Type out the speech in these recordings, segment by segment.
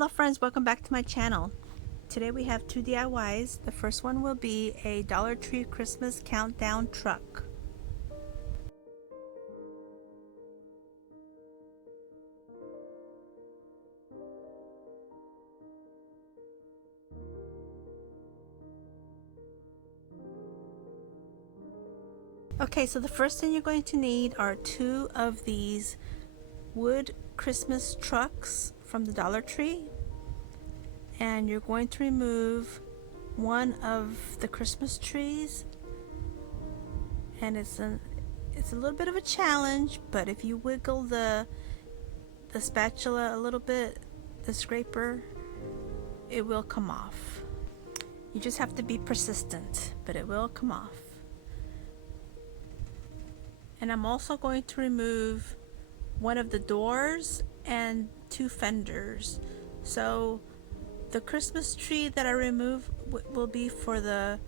Hello friends, welcome back to my channel. Today we have two DIYs. The first one will be a Dollar Tree Christmas countdown truck. Okay, so the first thing you're going to need are two of these wood Christmas trucks from the Dollar Tree. And you're going to remove one of the Christmas trees, and it's a little bit of a challenge, but if you wiggle the spatula a little bit, the scraper, it will come off. You just have to be persistent, but it will come off. And I'm also going to remove one of the doors and two fenders. So the Christmas tree that I remove will be for the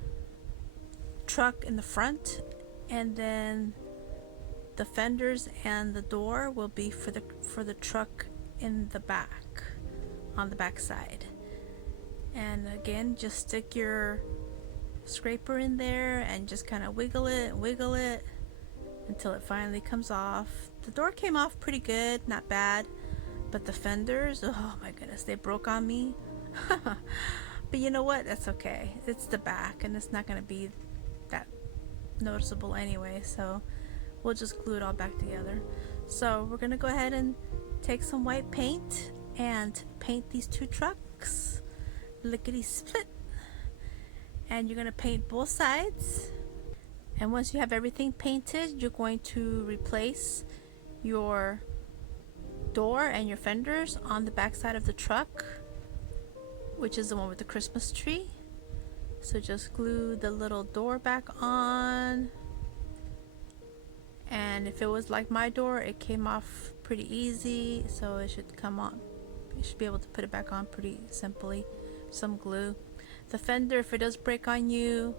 truck in the front, and then the fenders and the door will be for the truck in the back, on the back side. And again, just stick your scraper in there and just kind of wiggle it until it finally comes off. The door came off pretty good, not bad, but the fenders, oh my goodness, they broke on me. But you know what, that's okay, it's the back and it's not going to be that noticeable anyway, so we'll just glue it all back together. So we're going to go ahead and take some white paint and paint these two trucks lickety split, and you're going to paint both sides. And once you have everything painted, you're going to replace your door and your fenders on the back side of the truck, which is the one with the Christmas tree. So just glue the little door back on, and if it was like my door, it came off pretty easy, so it should come on. You should be able to put it back on pretty simply. Some glue. The fender, if it does break on you,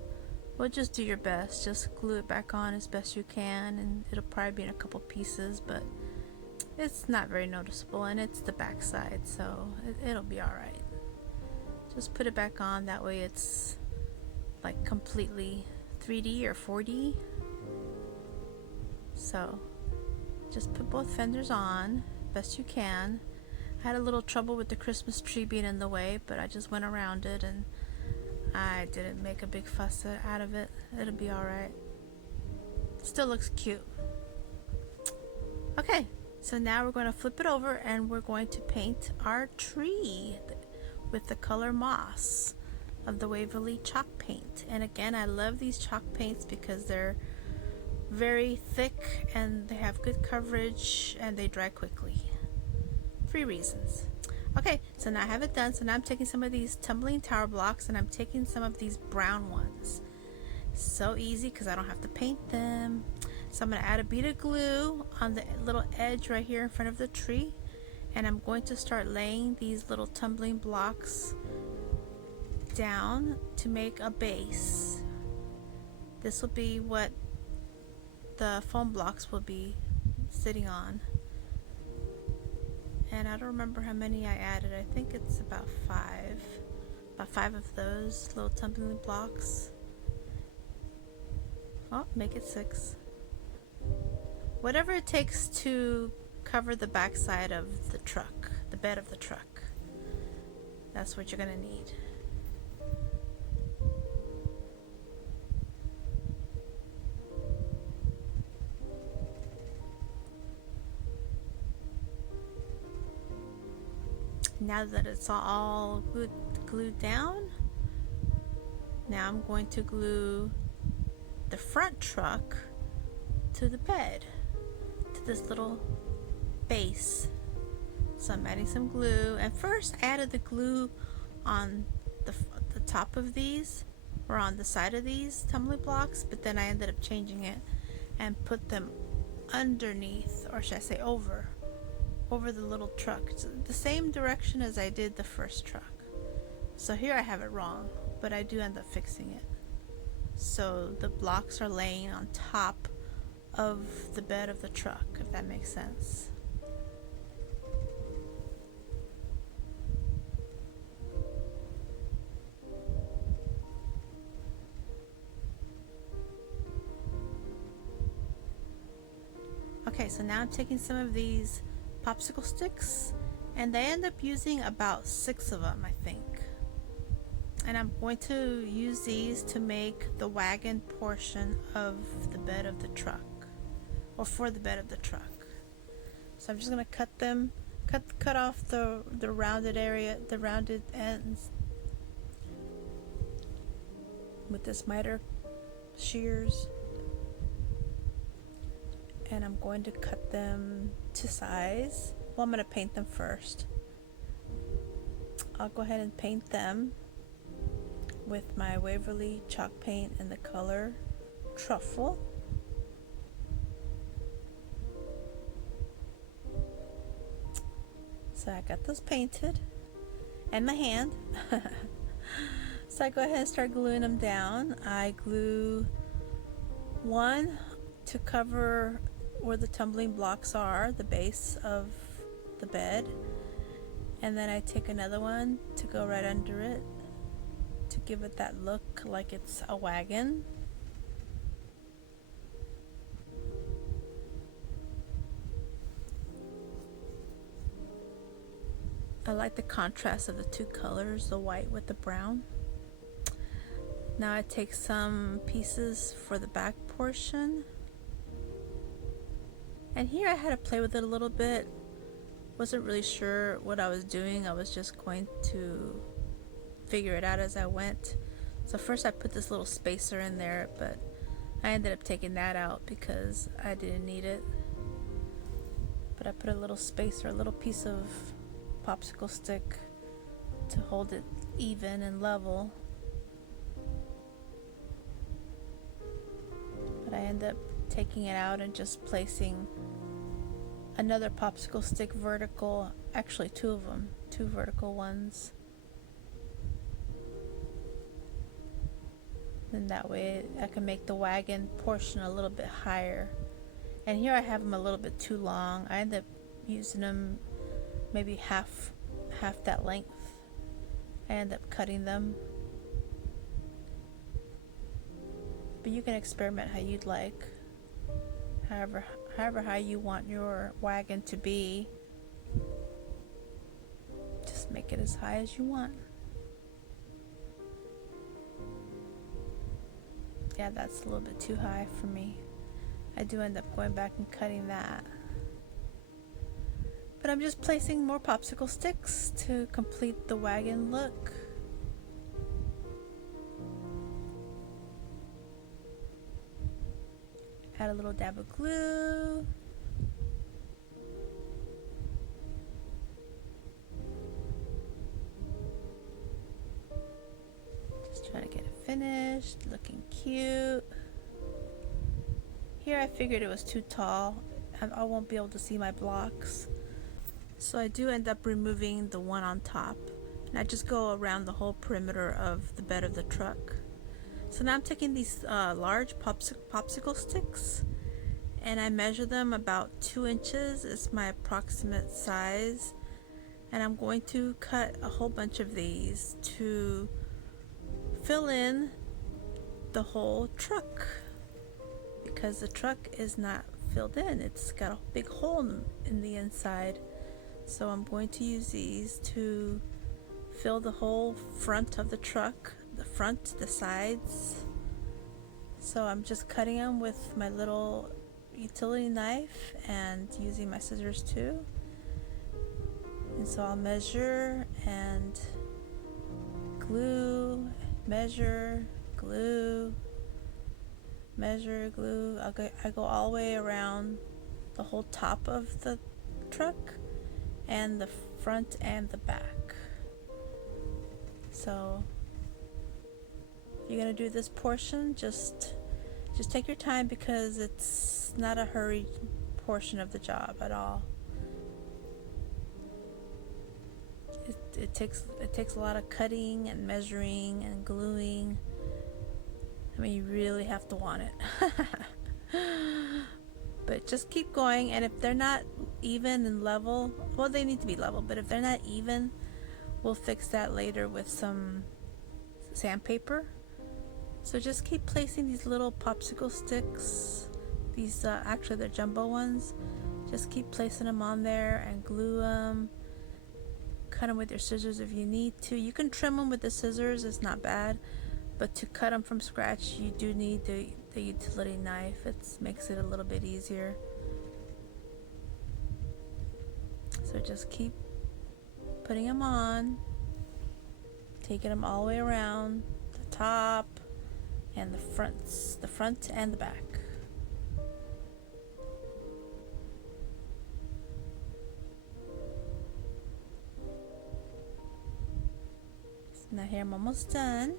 well, just do your best, just glue it back on as best you can, and it'll probably be in a couple pieces, but it's not very noticeable, and it's the back side, so it'll be alright. Just put it back on, that way it's like completely 3D or 4D. So just put both fenders on best you can. I had a little trouble with the Christmas tree being in the way, but I just went around it and I didn't make a big fuss out of it. It'll be alright. Still looks cute. Okay, so now we're going to flip it over and we're going to paint our tree with the color moss of the Waverly chalk paint. And again, I love these chalk paints because they're very thick and they have good coverage and they dry quickly. 3 reasons. Okay, so now I have it done. So now I'm taking some of these tumbling tower blocks and I'm taking some of these brown ones. So easy because I don't have to paint them. So I'm going to add a bead of glue on the little edge right here in front of the tree, and I'm going to start laying these little tumbling blocks down to make a base. This will be what the foam blocks will be sitting on. And I don't remember how many I added. I think it's about 5 of those little tumbling blocks. Oh, make it 6. Whatever it takes to cover the back side of the truck, the bed of the truck. That's what you're going to need. Now that it's all glued down, now I'm going to glue the front truck to the bed, to this little base. So I'm adding some glue, and first I added the glue on the top of these, or on the side of these tumbling blocks, but then I ended up changing it and put them underneath, or should I say over the little truck. It's the same direction as I did the first truck. So here I have it wrong, but I do end up fixing it. So the blocks are laying on top of the bed of the truck, if that makes sense. Okay, so now I'm taking some of these popsicle sticks, and I end up using about 6 of them, I think. And I'm going to use these to make the wagon portion of the bed of the truck, or for the bed of the truck. So I'm just gonna cut off the rounded area, the rounded ends with this miter shears, and I'm going to cut them to size. Well, I'm going to paint them first. I'll go ahead and paint them with my Waverly chalk paint in the color Truffle. So I got those painted, and my hand. So I go ahead and start gluing them down. I glue one to cover where the tumbling blocks are, the base of the bed, and then I take another one to go right under it to give it that look like it's a wagon. I like the contrast of the two colors, the white with the brown. Now I take some pieces for the back portion, and here I had to play with it a little bit. Wasn't really sure what I was doing. I was just going to figure it out as I went. So first I put this little spacer in there, but I ended up taking that out because I didn't need it. But I put a little spacer, a little piece of popsicle stick to hold it even and level. But I end up taking it out and just placing another popsicle stick vertical, actually 2 of them, 2 vertical ones. And that way I can make the wagon portion a little bit higher. And here I have them a little bit too long. I end up using them maybe half that length. I end up cutting them. But you can experiment how you'd like. However high you want your wagon to be. Just make it as high as you want. Yeah, that's a little bit too high for me. I do end up going back and cutting that. But I'm just placing more popsicle sticks to complete the wagon look. Add a little dab of glue. Just trying to get it finished, looking cute. Here I figured it was too tall. I won't be able to see my blocks. So I do end up removing the one on top. And I just go around the whole perimeter of the bed of the truck. So now I'm taking these large popsicle sticks, and I measure them about 2 inches is my approximate size, and I'm going to cut a whole bunch of these to fill in the whole truck, because the truck is not filled in. It's got a big hole in the inside. So I'm going to use these to fill the whole front of the truck, the front, the sides. So I'm just cutting them with my little utility knife and using my scissors too. And so I'll measure and glue, measure, glue, measure, glue. I go all the way around the whole top of the truck and the front and the back. So if you're gonna do this portion, just take your time, because it's not a hurried portion of the job at all. It takes a lot of cutting and measuring and gluing. I mean, you really have to want it. But just keep going, and if they're not even and level, well, they need to be level, but if they're not even, we'll fix that later with some sandpaper. So just keep placing these little popsicle sticks These actually they're jumbo ones. Just keep placing them on there and glue them. Cut them with your scissors if you need to. You can trim them with the scissors, it's not bad. But to cut them from scratch, you do need the utility knife. It makes it a little bit easier. So just keep putting them on, taking them all the way around the top and the front and the back. So now here I'm almost done.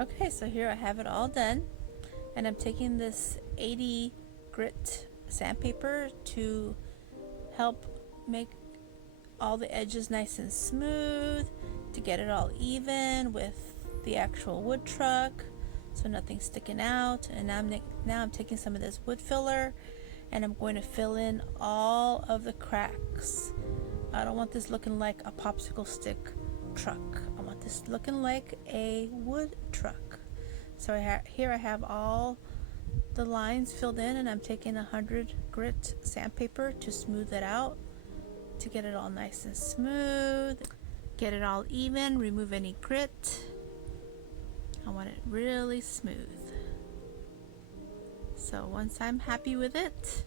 Okay, so here I have it all done, and I'm taking this 80 grit sandpaper to help make all the edges nice and smooth, to get it all even with the actual wood truck so nothing's sticking out. And now I'm taking some of this wood filler and I'm going to fill in all of the cracks. I don't want this looking like a popsicle stick truck. I want this looking like a wood truck. So here I have all the lines filled in, and I'm taking 100 grit sandpaper to smooth it out, to get it all nice and smooth, get it all even, remove any grit. I want it really smooth. So once I'm happy with it,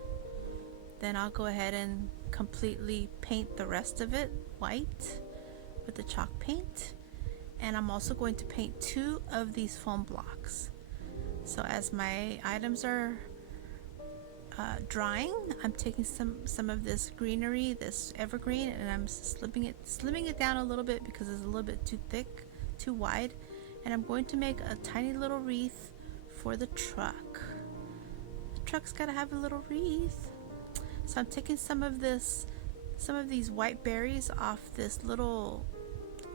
then I'll go ahead and completely paint the rest of it white with the chalk paint. And I'm also going to paint 2 of these foam blocks. So as my items are drying, I'm taking some of this greenery, this evergreen, and I'm slimming it down a little bit because it's a little bit too thick, too wide. And I'm going to make a tiny little wreath for the truck. The truck's gotta have a little wreath. So I'm taking some of these white berries off this little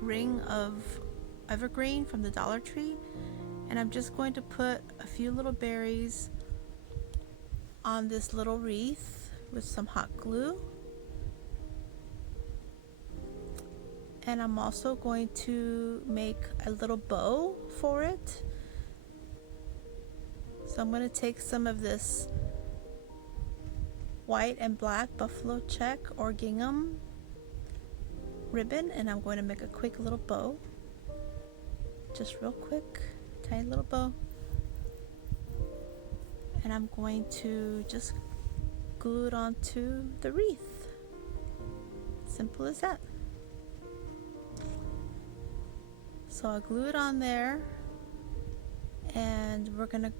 ring of evergreen from the Dollar Tree, and I'm just going to put a few little berries on this little wreath with some hot glue. And I'm also going to make a little bow for it. So I'm going to take some of this white and black buffalo check or gingham ribbon, and I'm going to make a quick little bow, just real quick, tiny little bow, and I'm going to just glue it onto the wreath. Simple as that. So I'll glue it on there, and we're gonna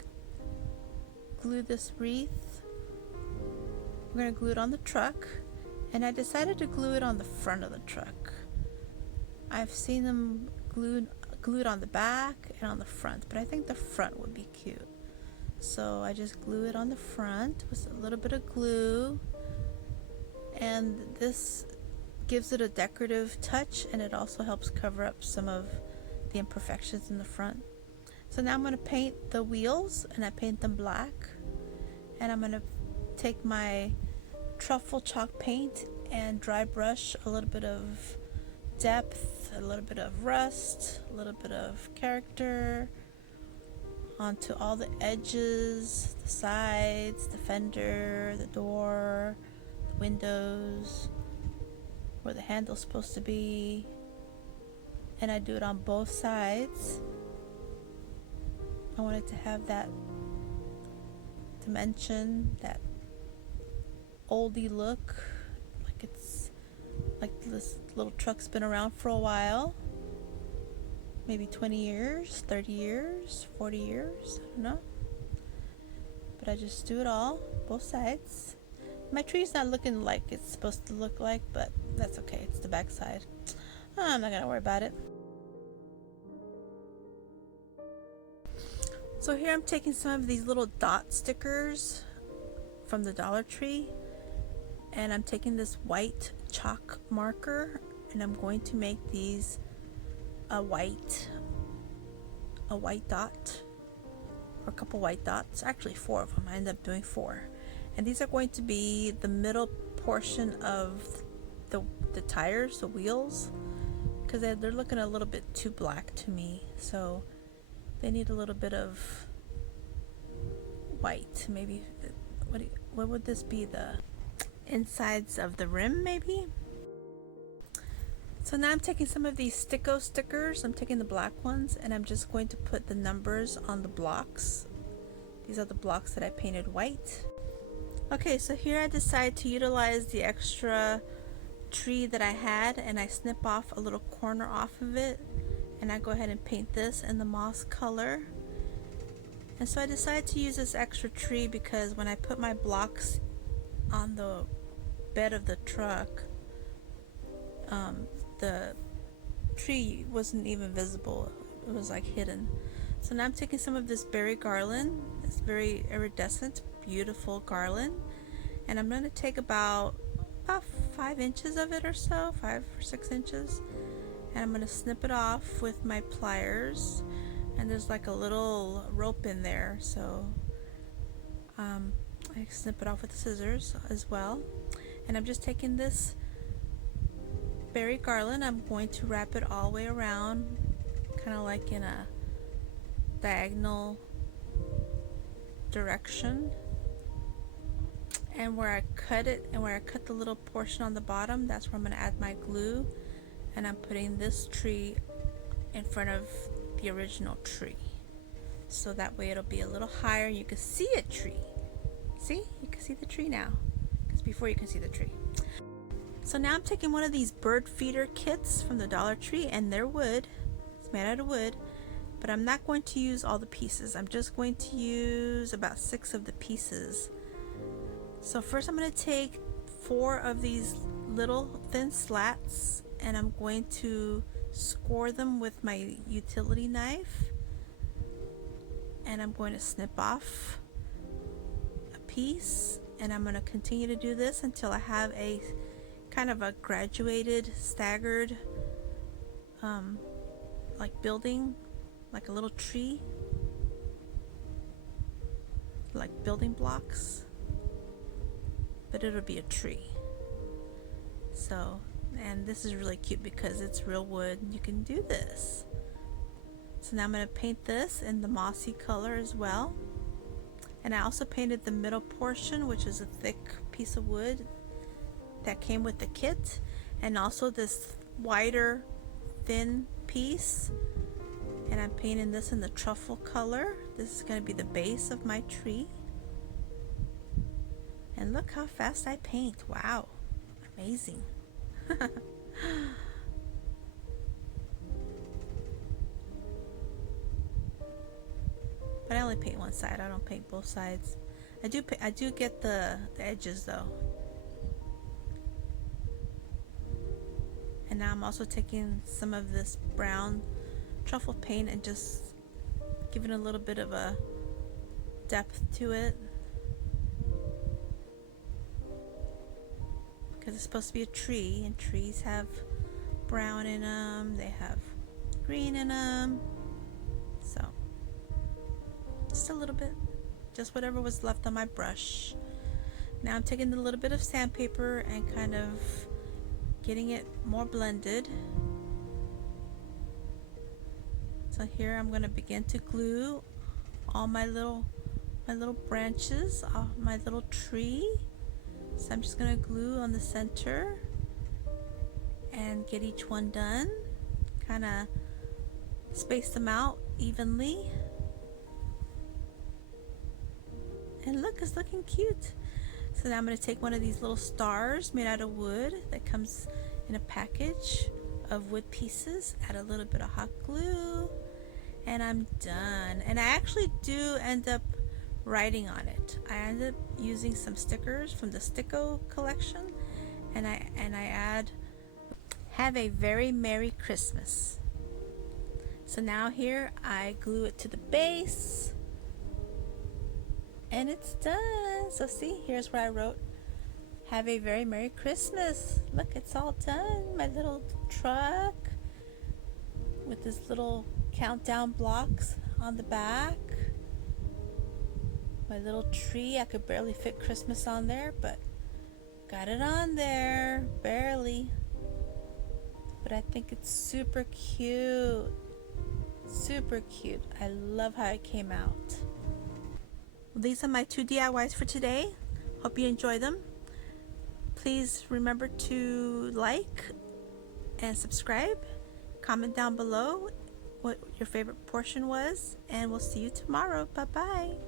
glue this wreath. We're gonna glue it on the truck. And I decided to glue it on the front of the truck. I've seen them glued on the back and on the front, but I think the front would be cute. So I just glue it on the front with a little bit of glue. And this gives it a decorative touch, and it also helps cover up some of the imperfections in the front. So now I'm going to paint the wheels, and I paint them black. And I'm going to take my truffle chalk paint and dry brush a little bit of depth, a little bit of rust, a little bit of character onto all the edges, the sides, the fender, the door, the windows, where the handle's supposed to be. And I do it on both sides. I want it to have that dimension, that oldie look, like it's like this little truck's been around for a while, maybe 20 years, 30 years, 40 years, I don't know. But I just do it all, both sides. My tree's not looking like it's supposed to look like, but that's okay. It's the back side. I'm not gonna worry about it. So here I'm taking some of these little dot stickers from the Dollar Tree, and I'm taking this white chalk marker, and I'm going to make these a white dot, or a couple white dots, actually 4 of them. I ended up doing 4, and these are going to be the middle portion of the tires, the wheels, because they're looking a little bit too black to me, so they need a little bit of white. Maybe what would this be, the insides of the rim maybe? So now I'm taking some of these sticko stickers. I'm taking the black ones, and I'm just going to put the numbers on the blocks. These are the blocks that I painted white. Okay, so here I decide to utilize the extra tree that I had, and I snip off a little corner off of it, and I go ahead and paint this in the moss color. And so I decided to use this extra tree because when I put my blocks on the bed of the truck, the tree wasn't even visible. It was like hidden. So now I'm taking some of this berry garland. It's very iridescent, beautiful garland, and I'm going to take about 5 inches of it or so, 5 or 6 inches, and I'm going to snip it off with my pliers. And there's like a little rope in there, so I snip it off with the scissors as well. And I'm just taking this berry garland, I'm going to wrap it all the way around, kind of like in a diagonal direction. And where I cut it, and where I cut the little portion on the bottom, that's where I'm going to add my glue. And I'm putting this tree in front of the original tree, so that way it'll be a little higher. You can see a tree. See? You can see the tree now, because before you can see the tree. So now I'm taking one of these bird feeder kits from the Dollar Tree, and they're wood. It's made out of wood, but I'm not going to use all the pieces. I'm just going to use about 6 of the pieces. So first I'm going to take 4 of these little thin slats, and I'm going to score them with my utility knife, and I'm going to snip off a piece, and I'm going to continue to do this until I have a kind of a graduated, staggered like building, like a little tree, like building blocks, but it'll be a tree. So, and this is really cute because it's real wood. You can do this. So now I'm going to paint this in the mossy color as well. And I also painted the middle portion, which is a thick piece of wood that came with the kit, and also this wider thin piece, and I'm painting this in the truffle color. This is going to be the base of my tree. And look how fast I paint. Wow, amazing. But I only paint one side. I don't paint both sides. I do get the edges though. And now I'm also taking some of this brown truffle paint and just giving a little bit of a depth to it, because it's supposed to be a tree, and trees have brown in them, they have green in them, so just a little bit, just whatever was left on my brush. Now I'm taking a little bit of sandpaper and kind of getting it more blended. So here I'm going to begin to glue all my little branches off my little tree. So I'm just going to glue on the center and get each one done. Kind of space them out evenly. And look, it's looking cute. So now I'm going to take one of these little stars made out of wood that comes in a package of wood pieces, add a little bit of hot glue, and I'm done. And I actually do end up writing on it. I ended up using some stickers from the Sticko collection, and I add, "Have a very Merry Christmas." So now here I glue it to the base, and it's done. So see, here's where I wrote, "Have a very Merry Christmas." Look, it's all done. My little truck with this little countdown blocks on the back. My little tree, I could barely fit Christmas on there, but got it on there, barely. But I think it's super cute. Super cute. I love how it came out. Well, these are my 2 DIYs for today. Hope you enjoy them. Please remember to like and subscribe. Comment down below what your favorite portion was, and we'll see you tomorrow. Bye bye.